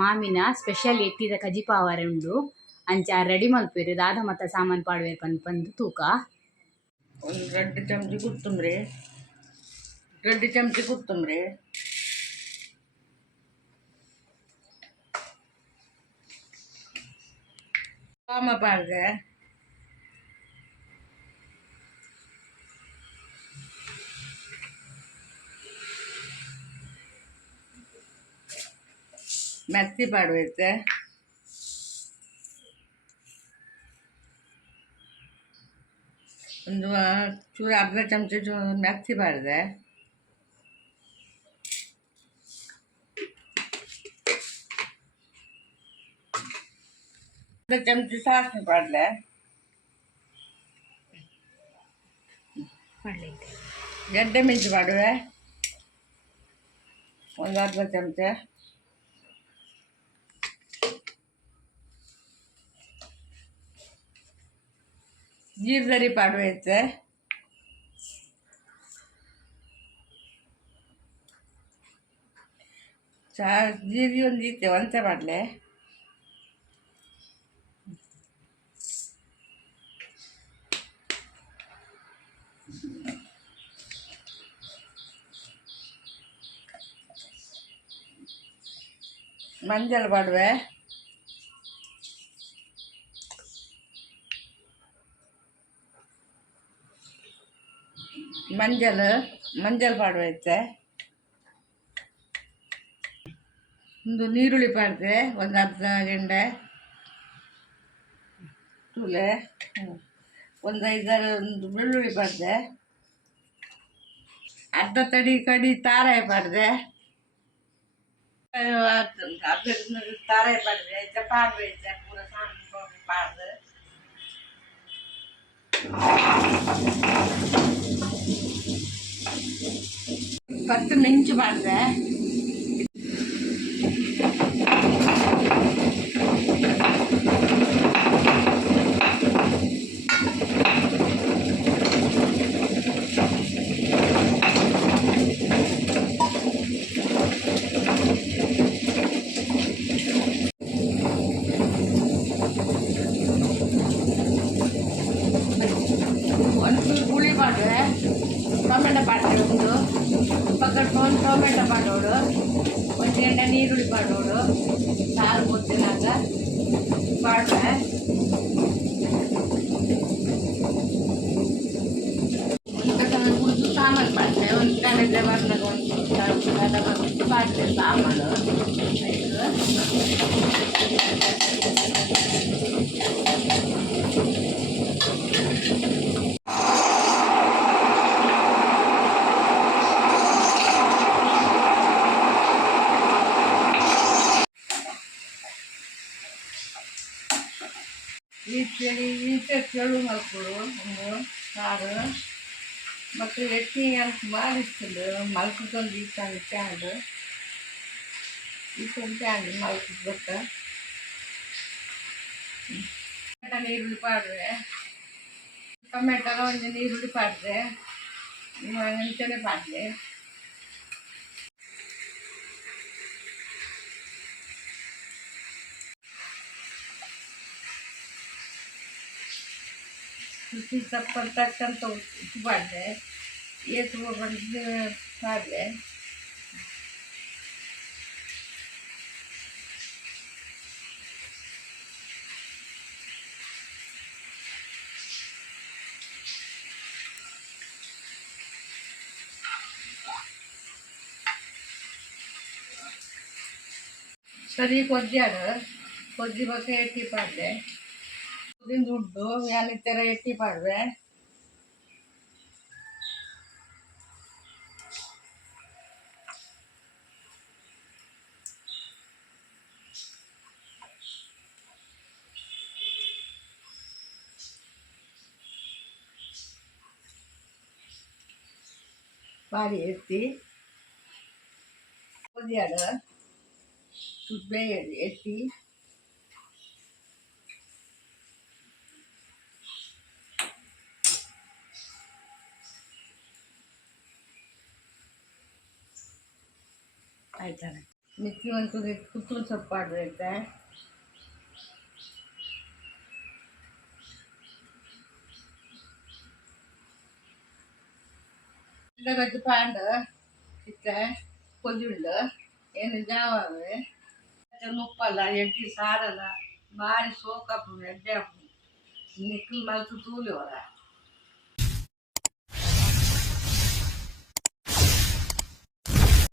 ಮಾಮಿನ special ಎಟ್ಟಿದ ಕಜಿಪಾವರೆ ಉಂಡು ಅಂಚ ready ಮಲ್ಪೆರ್ ದಾದ ಮತ್ತ ಸಾಮಾನು ಪಾಡ್ವೇರ್ ಪಂದು ತೂಕ ಒಂದು 2 ಚಮಚ ಕೊತ್ತಂಬರಿ ಓಮ ಪಾಡ್ದೆ ಮೆತ್ತಿ ಪಾಡ್ಬೇಕು ಒಂದು ಚೂರು ಅರ್ಧ ಚಮಚ ಮೆತ್ತಿ ಪಾಡ್ದೆ ಅರ್ಧ ಚಮಚ ಸಾಸಿವೆ ಪಾಡ್ಲೆ ಗೆಡ್ಡೆ ಮೆಣಸು ಪಾಡುವೆ ಒಂದು ಅರ್ಧ ಚಮಚ ಜೀರಿಗೆ ಪಾಡ್ಬೇಕು ಜೀರಿಗೆ ಒಂದು ಇತ್ತೆ ಒಂಚ ಮಾಡಲೆ ಮಂಜಲ್ ಪಾಡುವೆ ಮಂಜಲ್ ಪಾಡುವೆ ಒಂದು ನೀರುಳ್ಳಿ ಪಾಡ್ದೆ ಒಂದು ಅರ್ಧ ಗೆಂಡೆ ತುಲೆ ಒಂದು 5-6 ಒಂದು ಬೆಳ್ಳುಳ್ಳಿ ಪಾಡ್ದೆ ಅರ್ಧ ಕಡಿ ತಾರಾಯಿ ಪಾಡ್ದೆ ತಾರಾಯಿ ಪಾಡ್ದೆ ಪಾಡ್ಬೇಕು ಪೂರ ಸಾಮಾನು ಪಾಡ್ದು ಫಸ್ಟ್ ಮೆಂಚು ಪಾಡ್ದೆ ಒಂದು ಹುಳಿ ಪಾಡ್ವೆ ಟೊಮೆಟೊ ಪಾಡ್ದೆ ಒಂದು ಪಕ್ಕದ ಒಂದು ಟೊಮೆಟೊ ಪಾಡೋಡು ಒಂದು ಗೆಂಡೆ ನೀರುಳ್ಳಿ ಪಾಡೋಡು ಸಾರು ಗೊತ್ತಿನಾಗ ಪಾಡ್ವೆ ಒಂದು ಉಳಿದು ಸಾಮಾನು ಪಾಡ್ದೆ ಒಂದು ಕಡೆದೆ ಬರ್ದಾಗ ಒಂದು ಪಾಡ್ದೆ ಸಾಮಾನು ಚೆಳು ಮಲ್ಪುಡು ಒಂದು ಸಾರು ಮತ್ತು ಎಟ್ಟಿ ಅಂತ ಮಾಡಿಸ್ತದೆ ಮಲ್ಕೊಂದು ಇಟ್ಟಂದು ಪ್ಯಾಂಡು ಮಲ್ಕಬೇಕು ನೀರುಳ್ಳಿ ಪಾಡ್ರೆ ಟೊಮೆಟೊ ಒಂದು ನೀರುಳ್ಳಿ ಪಾಡ್ದೆ ಮೆಂಚನೆ ಪಾಡ್ದೆ ರುಚಿ ತಕ್ಕಂತ ಉಪ್ಪು ಪಾಡ್ದೆ ಏಟು ಬಂದು ಪಾಡ್ದೆ ಸರಿ ಕೊದ್ದಿ ಬಗ್ಗೆ ಎಟ್ಟಿ ಪಾಡ್ದೆ ಉದ್ದಿನ ದುಡ್ಡು ಈ ಥರ ಎಟ್ಟಿ ಪಾಡ್ವೆ ಬಾರಿ ಎತ್ತಿ ಕೊದ್ದಿಯಾಡ ಸುಬ್ಬೆ ಎತ್ತಿ ಆಯ್ತಾನೆ ಮಿಕ್ಕಿ ಒಂಚೂರು ಕುತ್ತೂರು ಸೊಪ್ಪು ಆಡ್ಬೇಕು. ಗಜ್ಜಿ ಪಾಂಡು ಇತ್ತ ಕೊದ್ದುಂಡು ಏನು ಜಾವವೆ ಮುಪ್ಪಲ್ಲ ಎಡ್ಡಿ ಸಾರಲ್ಲ ಭಾರಿ ಸೋಕಾಪು ಎಡ್ಡೆ ನಿಕ್ಕಲು ಮಲ್ತು ತೂಲಿ ಹೊರ